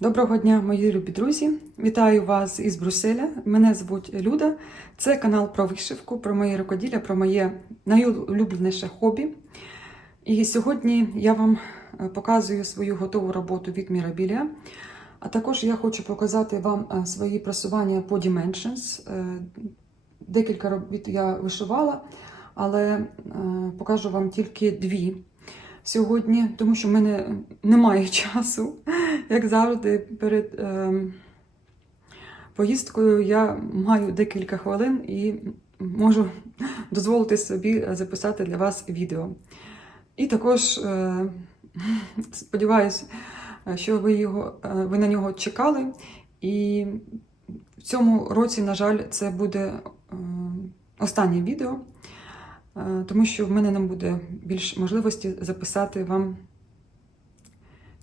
Доброго дня, мої любі друзі! Вітаю вас із Брюсселя. Мене звуть Люда. Це канал про вишивку, про моє рукоділля, про моє найулюбленіше хобі. І сьогодні я вам е, показую свою готову роботу від Mirabilia. А також я хочу показати вам е, свої просування по Dimensions. Е, Декілька робіт я вишивала, але покажу вам тільки дві сьогодні, тому що в мене немає часу. Як завжди, перед е, поїздкою я маю декілька хвилин і можу дозволити собі записати для вас відео. І також е, сподіваюся, що ви, його, е, ви на нього чекали. І в цьому році, на жаль, це буде е, останнє відео, е, тому що в мене не буде більш можливості записати вам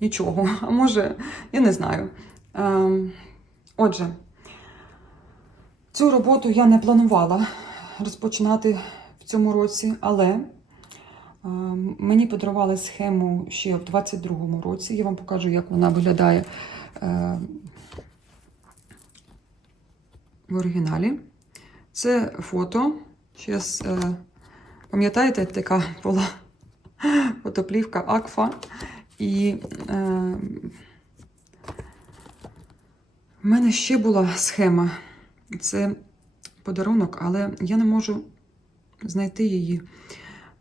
нічого. А може, я не знаю. Ем, Отже, цю роботу я не планувала розпочинати в цьому році, але ем, мені подарували схему ще в 22-му році. Я вам покажу, як вона виглядає е, в оригіналі. Це фото. Зараз, е, пам'ятаєте, така була фотоплівка Акфа. І е, в мене ще була схема. Це подарунок, але я не можу знайти її.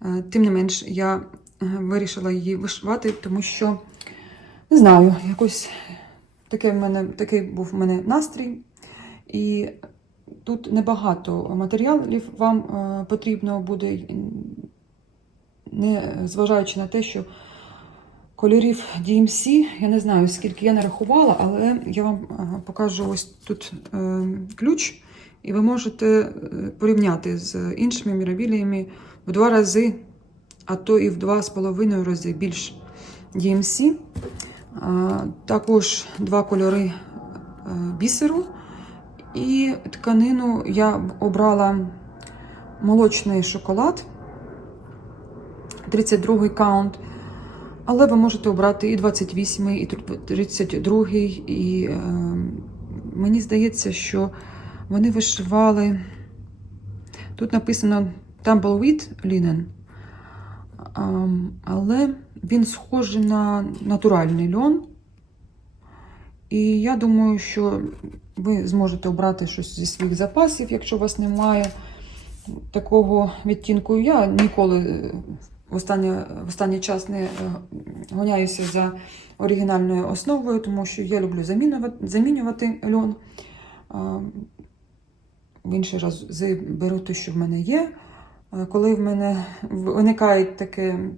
Е, тим не менш, я е, вирішила її вишивати, тому що не знаю, якось таке в мене, такий був в мене настрій. І тут небагато матеріалів вам е, потрібно буде, не зважаючи на те, що кольорів DMC, я не знаю, скільки я нарахувала, але я вам е, покажу ось тут е, ключ, і ви можете порівняти з іншими мірабіліями в два рази, а то і в два з половиною рази більш DMC. Також два кольори бісеру. І тканину я обрала молочний шоколад, 32 каунт. Але ви можете обрати і 28, і 32, і е, мені здається, що вони вишивали. Тут написано Tumbleweed Linen, е, але він схожий на натуральний льон. І я думаю, що ви зможете обрати щось зі своїх запасів, якщо у вас немає такого відтінку. Я ніколи в останній, в останній час не гоняюся за оригінальною основою, тому що я люблю замінювати, замінювати льон. В інший раз беру те, що в мене є. Коли в мене виникає таке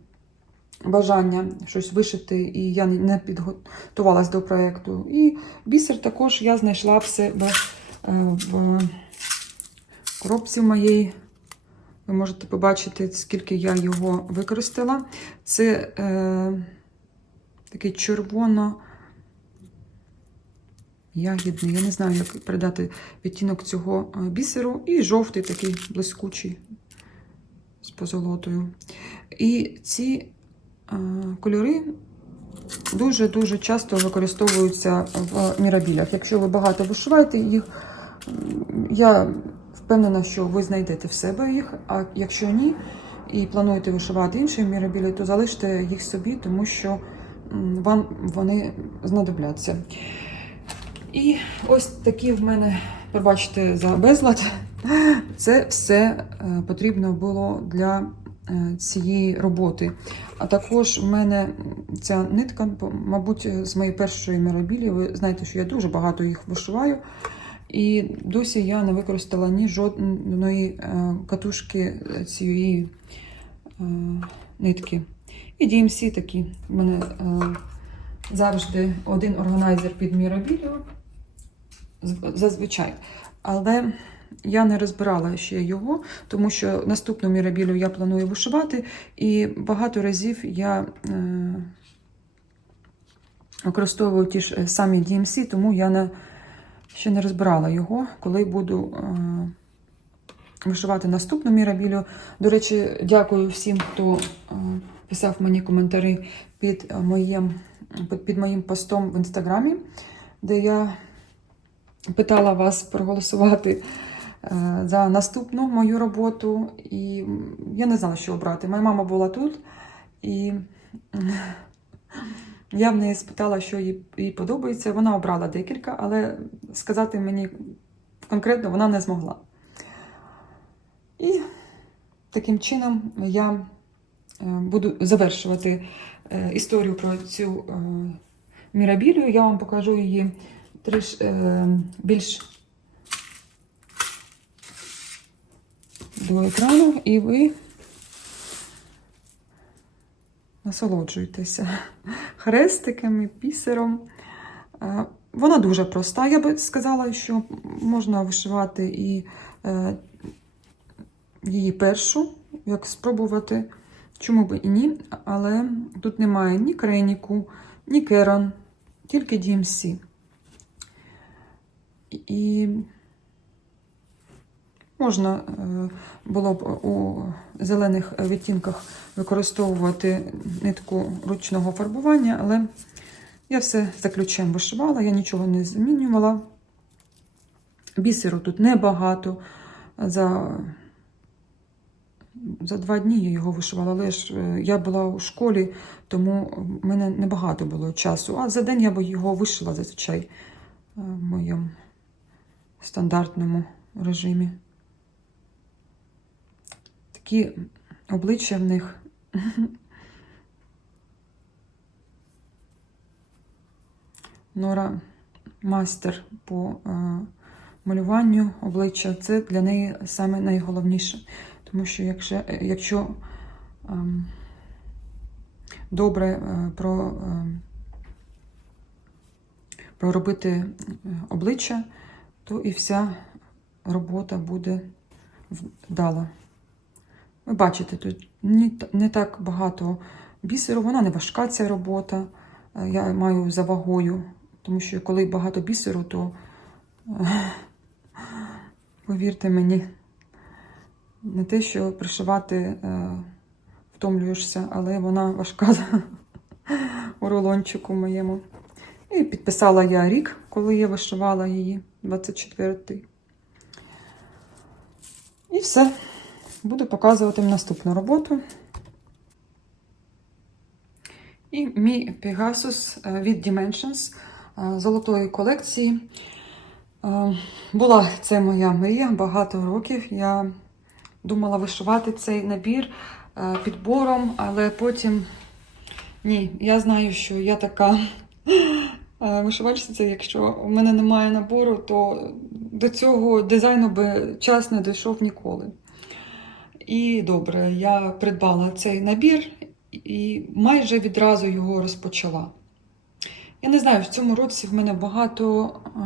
бажання щось вишити, і я не підготувалась до проєкту. І бісер також я знайшла в себе в коробці моєї. Ви можете побачити, скільки я його використала. Це е, такий червоно ягідний, я не знаю, як передати відтінок цього бісеру. І жовтий такий блискучий з позолотою. І ці е, кольори дуже-дуже часто використовуються в мірабілях. Якщо ви багато вишиваєте їх, я Впевнена, що ви знайдете в себе їх, а якщо ні, і плануєте вишивати інші мірабілі, то залиште їх собі, тому що вам вони знадобляться. І ось такі в мене, пробачте, за безлад, це все е, потрібно було для е, цієї роботи. А також в мене ця нитка, мабуть, з моєї першої мірабілі, ви знаєте, що я дуже багато їх вишиваю. І досі я не використала ні жодної е, катушки цієї е, нитки. І DMC такі. У мене е, завжди один органайзер під мірабілію, зазвичай. Але я не розбирала ще його, тому що наступну мірабілю я планую вишивати, і багато разів я використовую ті ж самі DMC, тому я не Ще не розбирала його, коли буду е, вишивати наступну мірабілю. До речі, дякую всім, хто е, писав мені коментарі під моїм під- моїм постом в інстаграмі, де я питала вас проголосувати е, за наступну мою роботу. І я не знала, що обрати. Моя мама була тут, і я в неї спитала, що їй, подобається. Вона обрала декілька, але сказати мені конкретно вона не змогла. І таким чином я е, буду завершувати е, історію про цю е, мірабілію. Я вам покажу її триш, е, більш до екрану, і ви насолоджуєтеся хрестиками, пісером. Е, Вона дуже проста. Я би сказала, що можна вишивати і е, її першу, як спробувати. Чому би і ні, але тут немає ні креніку, ні керан, тільки DMC. І можна е, було б у зелених відтінках використовувати нитку ручного фарбування, але я все за ключем вишивала, я нічого не змінювала. Бісеру тут небагато. За, за два дні я його вишивала, але ж е, я була у школі, тому в мене небагато було часу. А за день я би його вишила зазвичай е, в моєму стандартному режимі. Такі обличчя в них. Нора мастер по е, малюванню обличчя. Це для неї саме найголовніше. Тому що якщо, е, якщо ем, добре е, про, е, проробити обличчя, то і вся робота буде вдала. Ви бачите, тут не, так багато бісеру, вона не важка ця робота. Е, Я маю за вагою, тому що коли багато бісеру, то е, повірте мені, не те, що пришивати е, втомлюєшся, але вона важка у рулончику моєму. І підписала я рік, коли я вишивала її, 24-й. І все. Буду показувати їм наступну роботу. І мій Pegasus е, від Dimensions е, золотої колекції. Е, Була це моя мрія багато років. Я думала вишивати цей набір підбором, але потім ні, я знаю, що я така вишивальщиця, якщо в мене немає набору, то до цього дизайну би час не дійшов ніколи. І добре, я придбала цей набір і майже відразу його розпочала. Я не знаю, в цьому році в мене багато е,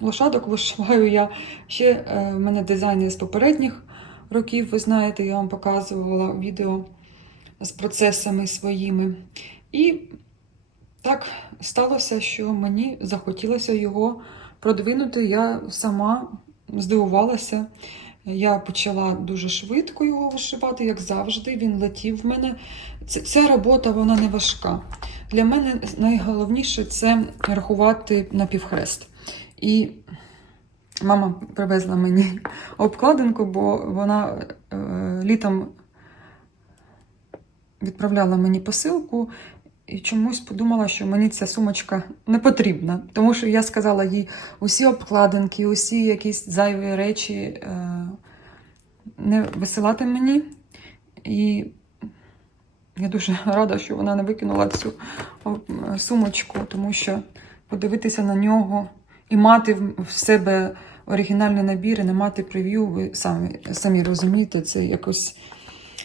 лошадок вишиваю я. Ще е, в мене дизайни з попередніх років, ви знаєте, я вам показувала відео з процесами своїми. І так сталося, що мені захотілося його продвинути. Я сама здивувалася. Я почала дуже швидко його вишивати, як завжди. Він летів в мене. Ця робота вона не важка. Для мене найголовніше це рахувати на півхрест. І мама привезла мені обкладинку, бо вона е, літом відправляла мені посилку. І чомусь подумала, що мені ця сумочка не потрібна. Тому що я сказала їй усі обкладинки, усі якісь зайві речі е, не висилати мені. І я дуже рада, що вона не викинула цю сумочку, тому що подивитися на нього і мати в себе оригінальний набір, і не мати прев'ю, ви самі, самі розумієте, це якось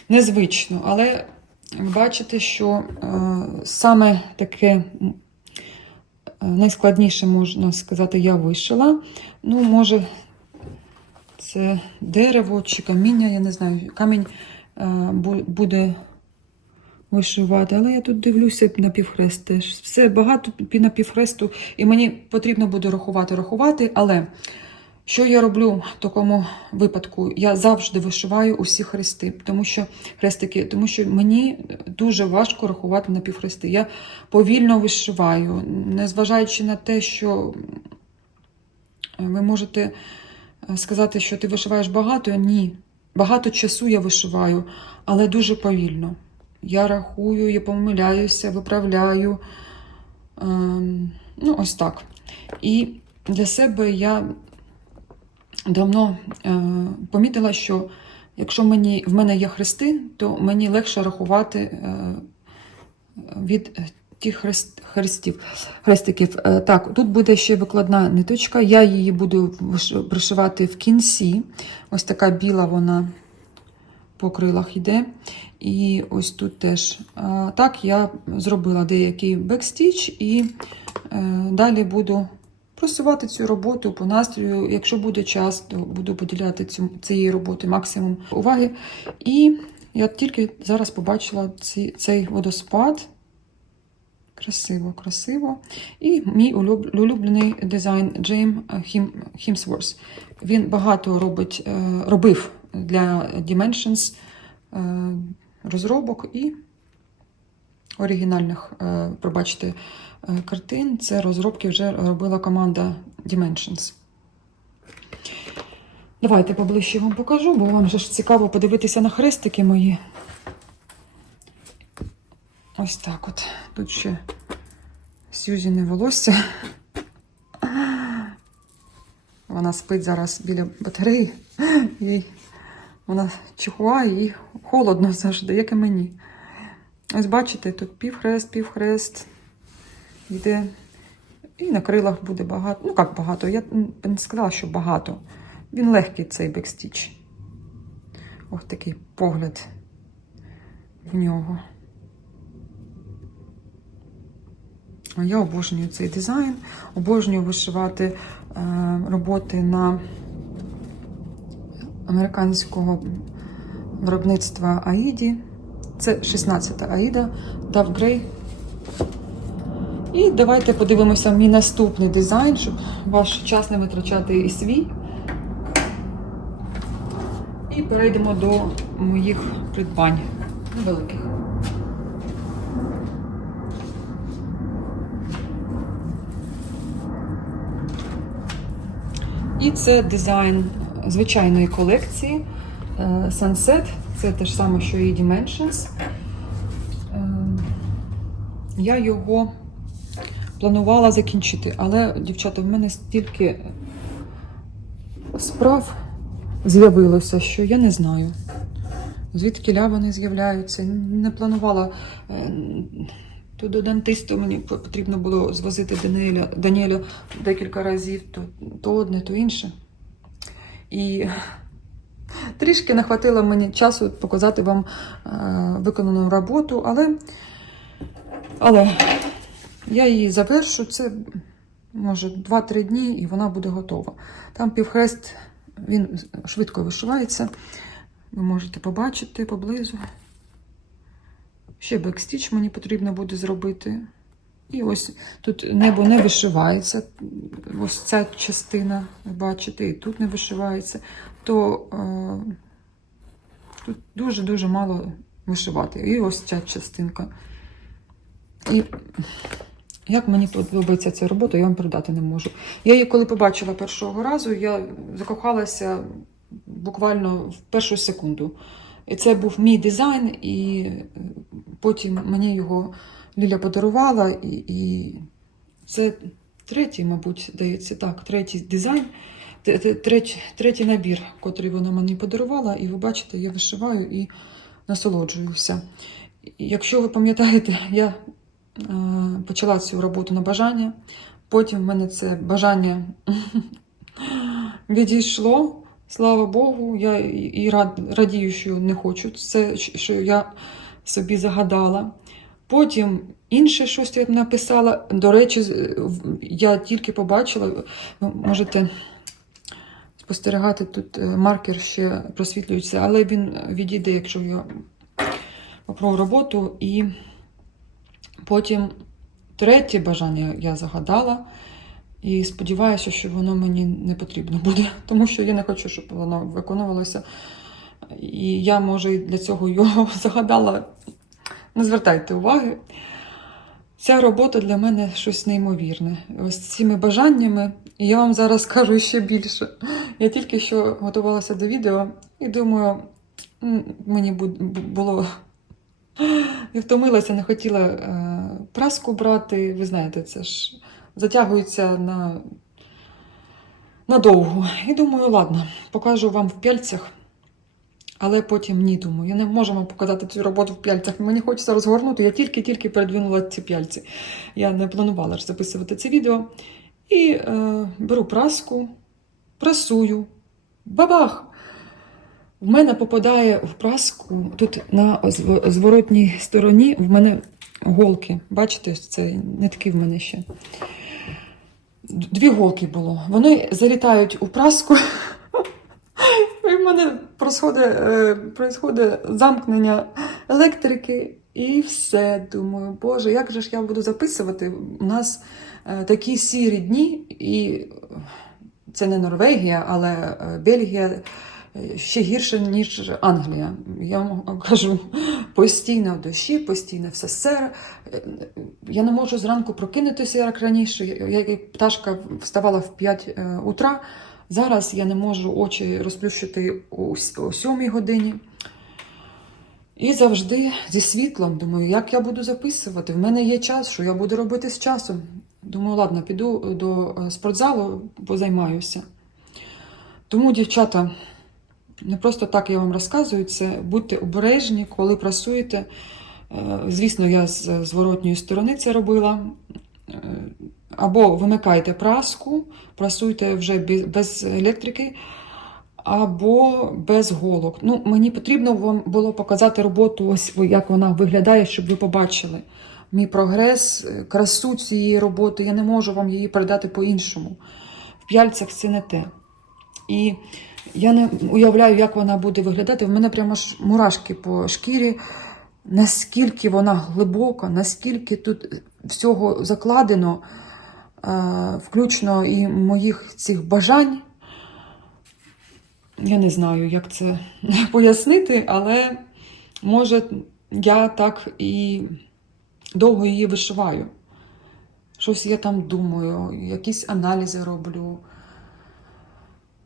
незвично. Але бачите, що е, саме таке е, найскладніше, можна сказати, я вишила. Ну, може, це дерево чи каміння, я не знаю, камінь е, буде вишивати, але я тут дивлюся на півхрест теж. Все багато на півхресту, і мені потрібно буде рахувати, рахувати, але Що я роблю в такому випадку? Я завжди вишиваю усі хрести, тому що хрестики, тому що мені дуже важко рахувати на півхрести. Я повільно вишиваю, незважаючи на те, що ви можете сказати, що ти вишиваєш багато. Ні. Багато часу я вишиваю, але дуже повільно. Я рахую, я помиляюся, виправляю. Ем, ну, ось так. І для себе я давно е, помітила, що якщо мені, в мене є хрести, то мені легше рахувати е, від тих хрест, хрестів, хрестиків. Е, так, тут буде ще викладна ниточка. Я її буду пришивати в кінці. Ось така біла вона по крилах йде. І ось тут теж. А, так, я зробила деякий бекстіч і е, далі буду просувати цю роботу по настрою. Якщо буде час, то буду поділяти цієї роботи максимум уваги. І я тільки зараз побачила ці, цей водоспад. Красиво, красиво. І мій улюб- улюблений дизайн Джейм Хім, Хімсворс. Він багато робить, е, робив для Dimensions е, розробок і оригінальних, е, пробачте, е, картин. Це розробки вже робила команда Dimensions. Давайте поближче вам покажу, бо вам же ж цікаво подивитися на хрестики мої. Ось так от. Тут ще Сюзіне волосся. Вона спить зараз біля батареї. Вона чихуа, їй холодно завжди, як і мені. Ось бачите, тут півхрест, півхрест йде. І на крилах буде багато. Ну, як багато, я не сказала, що багато. Він легкий цей бекстіч. Ось такий погляд в нього. Я обожнюю цей дизайн, обожнюю вишивати е, роботи на американського виробництва Аїді. Це 16-та Аїда, Дав Грей. І давайте подивимося мій наступний дизайн, щоб ваш час не витрачати і свій. І перейдемо до моїх придбань невеликих. І це дизайн звичайної колекції е, Sunset. Це те ж саме, що і Dimensions. Е, Я його планувала закінчити, але, дівчата, в мене стільки справ з'явилося, що я не знаю. Звідки вони з'являються. Не планувала. е, То до дантиста мені потрібно було звозити Даніеля, Даніеля декілька разів, то, то одне, то інше. І трішки не хватило мені часу показати вам е, виконану роботу, але, але я її завершу. Це може 2-3 дні, і вона буде готова. Там півхрест, він швидко вишивається. Ви можете побачити поблизу. Ще бекстіч мені потрібно буде зробити. І ось тут небо не вишивається. Ось ця частина, бачите, і тут не вишивається. То е, тут дуже-дуже мало вишивати. І ось ця частинка. І як мені подобається ця робота, я вам передати не можу. Я її, коли побачила першого разу, я закохалася буквально в першу секунду. І це був мій дизайн, і потім мені його Ліля подарувала, і, і це третій, мабуть, здається, так, третій дизайн, т- т- третій, набір, котрий вона мені подарувала. І ви бачите, я вишиваю і насолоджуюся. Якщо ви пам'ятаєте, я е, почала цю роботу на бажання. Потім в мене це бажання відійшло. Слава Богу, я і і рад, радію, що не хочу це, що я собі загадала. Потім інше щось я написала. До речі, я тільки побачила, можете спостерігати, тут е, маркер ще просвітлюється, але він відійде, якщо я попробую роботу. І потім третє бажання я загадала. І сподіваюся, що воно мені не потрібно буде, тому що я не хочу, щоб воно виконувалося. І я, може, для цього його загадала. Не звертайте уваги. Ця робота для мене щось неймовірне. Ось цими бажаннями, і я вам зараз скажу ще більше. Я тільки що готувалася до відео і думаю, мені бу- бу- було. І втомилася, не хотіла е, праску брати. Ви знаєте, це ж затягується на надовго. І думаю, ладно, покажу вам в пяльцях. Але потім ні, думаю, я не можу показати цю роботу в пяльцях. Мені хочеться розгорнути. Я тільки-тільки передвинула ці пяльці. Я не планувала ж записувати це відео. І е, беру праску, прасую. Бабах! В мене попадає в праску тут на зворотній стороні в мене голки. Бачите, це нитки в мене ще. Дві голки було. Вони залітають у праску. І в мене происходить, е, замкнення електрики, і все. Думаю, Боже, як же ж я буду записувати? У нас такі сірі дні, і це не Норвегія, але е, Бельгія е, ще гірше, ніж Англія. Я вам кажу, постійно дощі, постійно все сере. Е, Я не можу зранку прокинутися як раніше. Я як пташка вставала в 5 е, утра. Зараз я не можу очі розплющити о 7 годині. І завжди зі світлом. Думаю, як я буду записувати? В мене є час, що я буду робити з часом. Думаю, ладно, піду до е, спортзалу, позаймаюся. Тому, дівчата, не просто так я вам розказую це. Будьте обережні, коли прасуєте. Е, Звісно, я з зворотньої сторони це робила. Е, Або вимикайте праску, прасуйте вже без електрики, або без голок. Ну, мені потрібно вам було показати роботу, ось як вона виглядає, щоб ви побачили мій прогрес, е, красу цієї роботи. Я не можу вам її передати по-іншому. В п'яльцях це не те. І я не уявляю, як вона буде виглядати. В мене прямо ж мурашки по шкірі, наскільки вона глибока, наскільки тут всього закладено, е, включно і моїх цих бажань. Я не знаю, як це пояснити, але може я так і довго її вишиваю. Щось я там думаю, якісь аналізи роблю.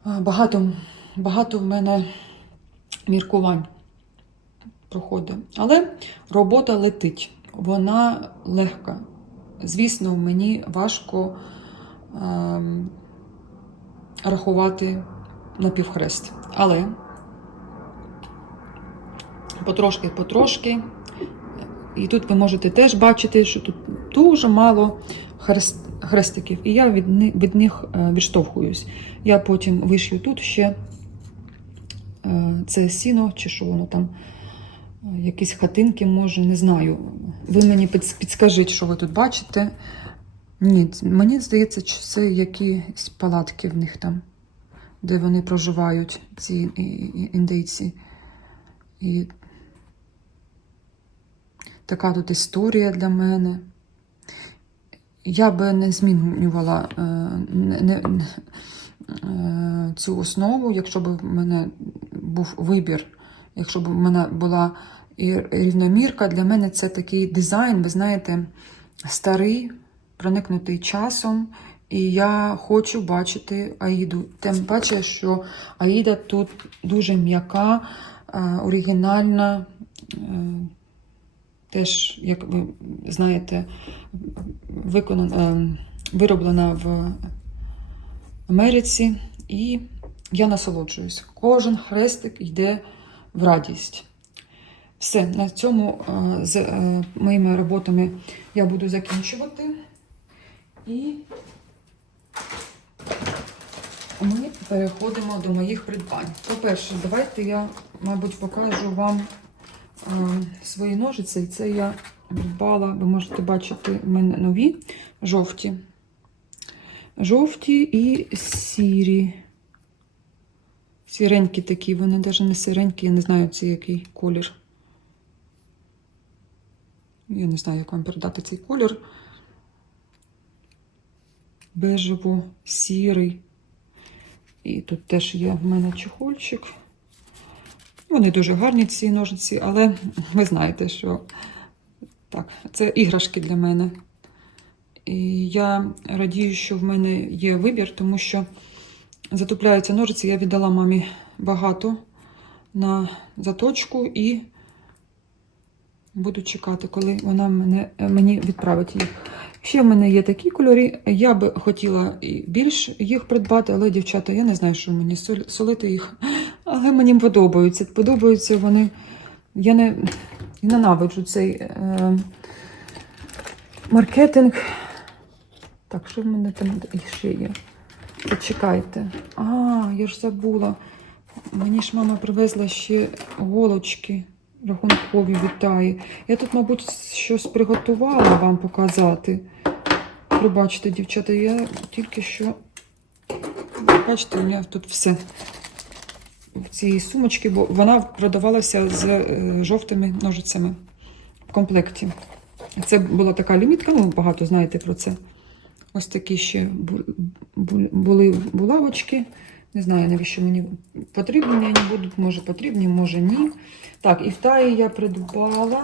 Е, Багато, багато в мене міркувань проходить. Але робота летить, вона легка. Звісно, мені важко ем, рахувати на півхрест. Але потрошки-потрошки. І тут ви можете теж бачити, що тут дуже мало хрест, хрестиків. І я від, ни- від них е, відштовхуюсь. Я потім вишью тут ще е, це сіно, чи що воно там, е, якісь хатинки, може, не знаю. Ви мені підскажіть, що ви тут бачите. Ні, мені здається, що це якісь палатки в них там, де вони проживають, ці і- і- І така тут історія для мене. Я би не змінювала е, не, не, е, цю основу, якщо б в мене був вибір, якщо б в мене була рівномірка, для мене це такий дизайн, ви знаєте, старий, проникнутий часом. І я хочу бачити Аїду. Тим паче, що Аїда тут дуже м'яка, е, оригінальна. Теж, як ви знаєте, виконана, е, вироблена в Америці, і я насолоджуюсь. Кожен хрестик йде в радість. Все, на цьому е, з е, моїми роботами я буду закінчувати. І ми переходимо до моїх придбань. По-перше, давайте я, мабуть, покажу вам свої ножиці. І це я придбала, ви можете бачити, в мене нові жовті. Жовті і сірі. Сіренькі такі, вони навіть не сиренькі, я не знаю, це який колір. Я не знаю, як вам передати цей колір. бежево-сірий. І тут теж є в мене чехольчик. Вони дуже гарні, ці ножиці, але ви знаєте, що так, це іграшки для мене. І я радію, що в мене є вибір, тому що затупляються ножиці. Я віддала мамі багато на заточку і буду чекати, коли вона мене, мені відправить їх. Ще в мене є такі кольори. Я би хотіла більш їх придбати, але, дівчата, я не знаю, що мені солити їх. Але мені подобаються. Подобаються вони. Я не ненавиджу цей е, маркетинг. Так, що в мене там ще є? Почекайте. А, я ж забула. Мені ж мама привезла ще голочки рахункові вітає. Я тут, мабуть, щось приготувала вам показати. Пробачте, дівчата, я тільки що. Бачите, у мене тут все в цій сумочці, бо вона продавалася з е, жовтими ножицями в комплекті. Це була така лімітка, ну багато знаєте про це. Ось такі ще бу- бу- були булавочки. Не знаю, навіщо мені потрібні вони будуть, може потрібні, може ні. Так, і в Таї я придбала.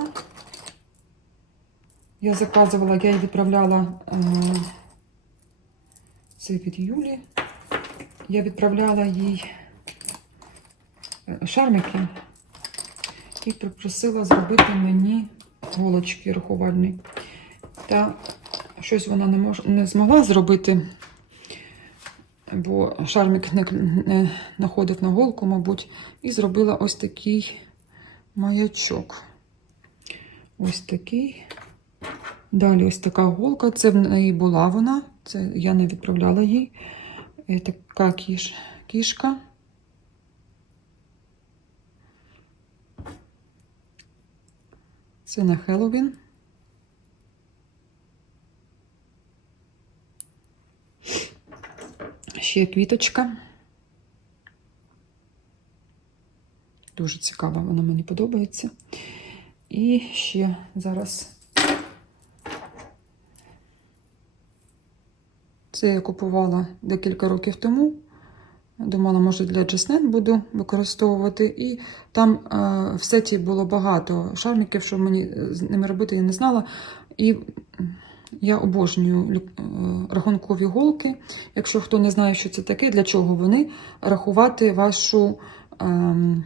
Я заказувала, я їй відправляла е, це від Юлі. Я відправляла їй шармики і попросила зробити мені голочки рахувальні. Та щось вона не, мож, не змогла зробити, бо шармик не, не находив на голку, мабуть, і зробила ось такий маячок. Ось такий. Далі ось така голка. Це в неї була вона. Це я не відправляла їй. Е, Така кіш, кішка. Це на Хеллоуін. Ще квіточка. Дуже цікава, вона мені подобається. І ще зараз це я купувала декілька років тому. Думала, може, для Джеснет буду використовувати. І там е, в сеті було багато шарміків, що мені з ними робити, я не знала. І я обожнюю е, рахункові голки. Якщо хто не знає, що це таке, для чого вони, рахувати вашу ем,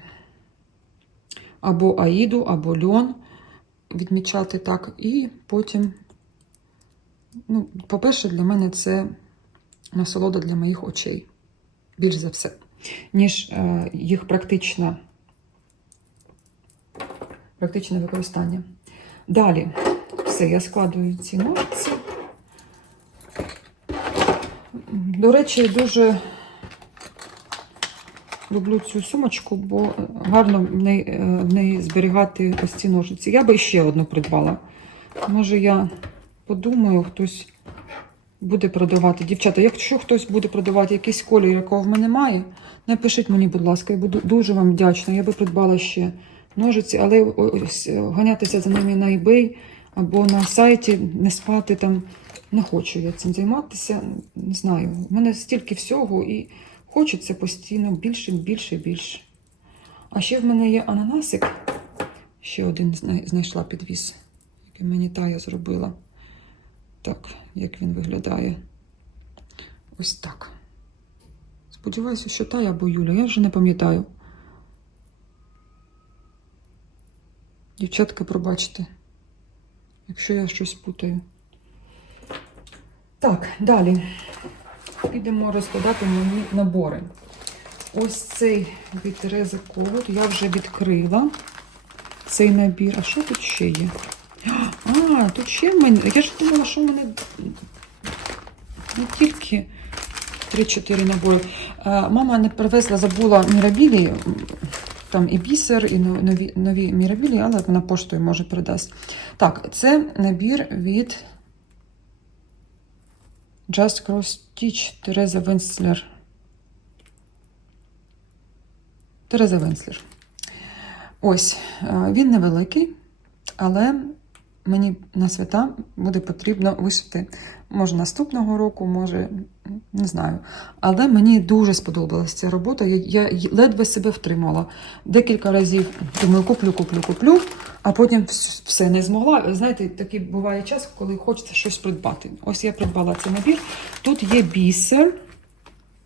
або аїду, або льон, відмічати так. І потім, ну, по-перше, для мене це насолода для моїх очей. Більш за все, ніж е, їх практична, практичне використання. Далі, все, я складую ці ножиці. До речі, дуже люблю цю сумочку, бо гарно в неї, е, в неї зберігати ось ці ножиці. Я би ще одну придбала. Може, я подумаю, хтось буде продавати. Дівчата, якщо хтось буде продавати якийсь колір, якого в мене немає, напишіть мені, будь ласка, я буду дуже вам вдячна. Я би придбала ще ножиці, але ось е, ганятися за ними на eBay або на сайті, не спати там. Не хочу я цим займатися. Не знаю. У мене стільки всього і хочеться постійно більше, більше, більше. А ще в мене є ананасик. Ще один знайшла підвіз, який мені тая зробила. Так, як він виглядає. Ось так. Сподіваюся, що тая або Юля, я вже не пам'ятаю. Дівчатка, пробачте, якщо я щось путаю. Так, далі підемо розкладати мої набори. Ось цей від Терези Колод я вже відкрила цей набір. А що тут ще є? А, тут ще в мене. Я ж думала, що в мене не тільки 3-4 набори. Мама не привезла, забула мірабілі. Там і бісер, і нові, нові мірабілі, але вона поштою може передасть. Так, це набір від Just Cross Stitch Тереза Венслер. Тереза Венслер. Ось, він невеликий, але мені на свята буде потрібно вишити. Може, наступного року, може, не знаю. Але мені дуже сподобалася ця робота. Я, ледве себе втримала. Декілька разів думаю, куплю, куплю, куплю, а потім все не змогла. Знаєте, такий буває час, коли хочеться щось придбати. Ось я придбала цей набір. Тут є бісер,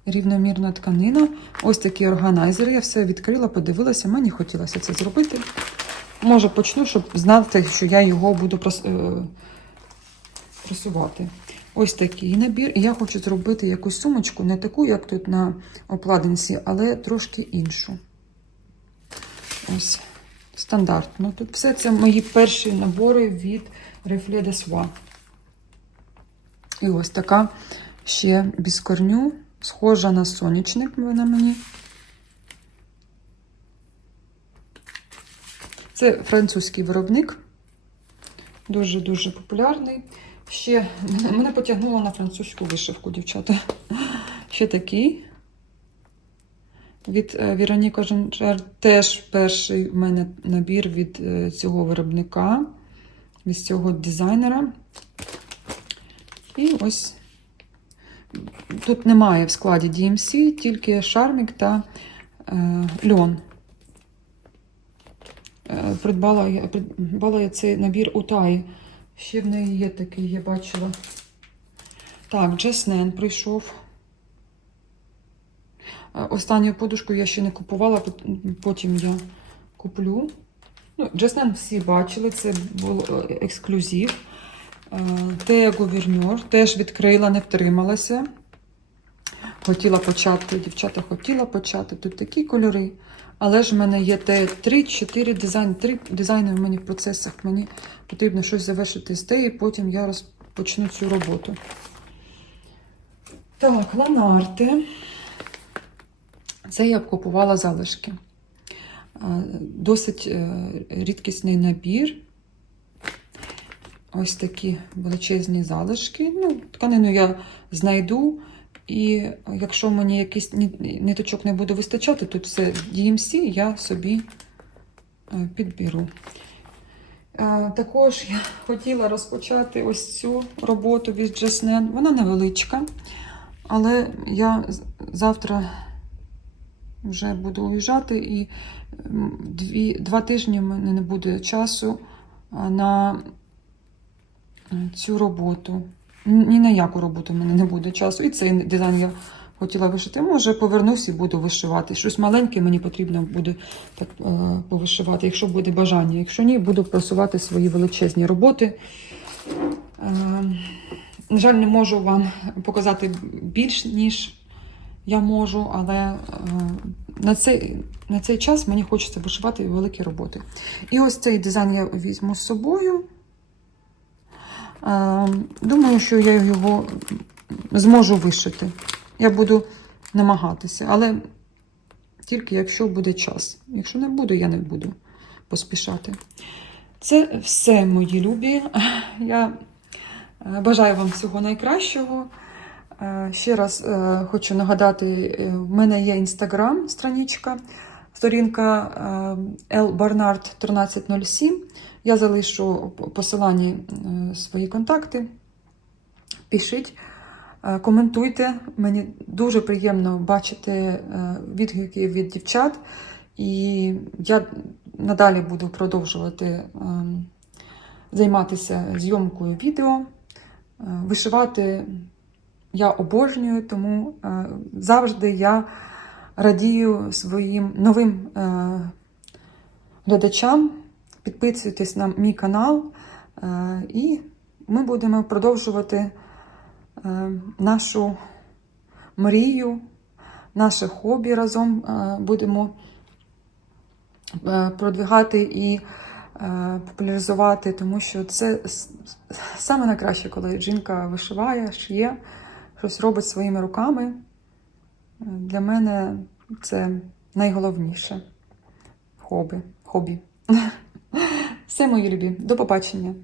рівномірна тканина. Ось такі органайзери. Я все відкрила, подивилася. Мені хотілося це зробити. Може, почну, щоб знати, що я його буду е, просувати. Ось такий набір. Я хочу зробити якусь сумочку, не таку, як тут на обкладинці, але трошки іншу. Ось стандартно. Тут все це мої перші набори від Reflet de Soie. І ось така ще без корню, схожа на сонячник вона мені. Це французький виробник, дуже-дуже популярний. Ще мене потягнуло на французьку вишивку, дівчата. Ще такий. Від е, Вероніка Жонжер теж перший в мене набір від е, цього виробника, від цього дизайнера. І ось тут немає в складі DMC, тільки шармік та е, льон. Е, Придбала, придбала я цей набір у Таї. Ще в неї є такий, я бачила. Так, Джеснен прийшов. Е, Останню подушку я ще не купувала, потім я куплю. Ну, Джеснен всі бачили, це був е, ексклюзив. Тея Гуверньор теж відкрила, не втрималася. Хотіла почати, дівчата хотіла почати. Тут такі кольори. Але ж в мене є те 3-4 дизайни, 3 дизайни в мене в процесах. Мені потрібно щось завершити з теї, потім я розпочну цю роботу. Так, ланарти. Це я б купувала залишки. Досить е, рідкісний набір. Ось такі величезні залишки. Ну, тканину я знайду. І якщо мені якийсь ниточок не буде вистачати, тут все DMC, я собі е, підберу. Е, Також я хотіла розпочати ось цю роботу від Джеснен. Вона невеличка, але я завтра вже буду уїжджати, і дві, два тижні в мене не буде часу на е, цю роботу. Ні на яку роботу в мене не буде часу. І цей дизайн я хотіла вишити. Може, повернусь і буду вишивати. Щось маленьке мені потрібно буде так е, повишивати, якщо буде бажання. Якщо ні, буду просувати свої величезні роботи. Е, на жаль, не можу вам показати більш, ніж я можу, але е, на цей, на цей час мені хочеться вишивати великі роботи. І ось цей дизайн я візьму з собою. Думаю, що я його зможу вишити. Я буду намагатися, але тільки якщо буде час. Якщо не буде, я не буду поспішати. Це все, мої любі. Я е, бажаю вам всього найкращого. Е, Ще раз е, хочу нагадати: в мене є інстаграм страничка, сторінка L Barnard 1307. Я залишу посилання е, свої контакти. Пишіть, е, коментуйте. Мені дуже приємно бачити е, відгуки від дівчат. І я надалі буду продовжувати е, займатися зйомкою відео, вишивати я обожнюю, тому завжди я радію своїм новим глядачам. Підписуйтесь на мій канал, е, і ми будемо продовжувати е, нашу мрію, наше хобі разом е, будемо продвигати і популяризувати, тому що це саме найкраще, коли жінка вишиває, шиє, щось робить своїми руками. Для мене це найголовніше хобі. хобі. Все, мої любі, до побачення.